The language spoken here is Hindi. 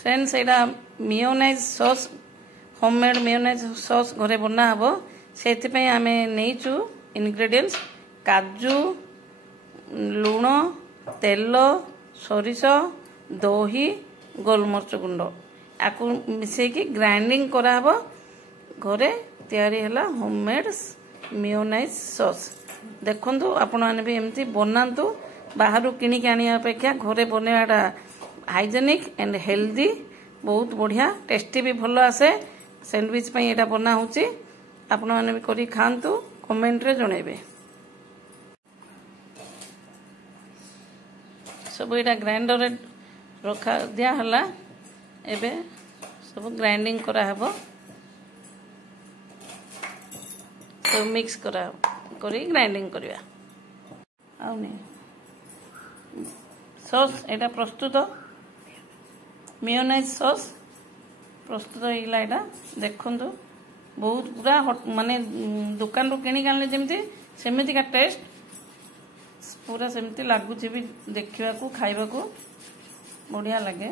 फ्रेंड्स एटा मेयोनाइज सॉस होममेड मेयोनाइज सॉस घरे बना हबो सेति आमे नेचु इंग्रेडिएंट्स काजू लूण तेल सोरिष दही गोलमरिच गुंड आकु मिसेकी ग्राइंडिंग करा हबो घरे तैयारी हला होममेड मेयोनाइज सॉस देखंतु आपण माने भी एमती बनांतु बाहरु किणी के आनिया अपेक्षा घरे बनेवाटा हाइजेनिक एंड हेल्दी बहुत बढ़िया टेस्टी भी भल आसे सैंडविच पई एटा बना होची आपण माने भी करी खांतु कमेंट रे जणेबे सब एटा ग्राइंडर रे रखा दिया हला एबे सब ग्राइंडिंग करा हबो तो मिक्स करा करी ग्राइंडिंग करिया आउनी सॉस एटा प्रस्तुत मेयोनाइज सॉस प्रस्तुत होइला एटा देखंतु बहुत पूरा माने दुकान रो किणी कानले जेमती सेमिति का टेस्ट पूरा सेमती लागुची भी देखिबा को खाइबा को बढ़िया लगे।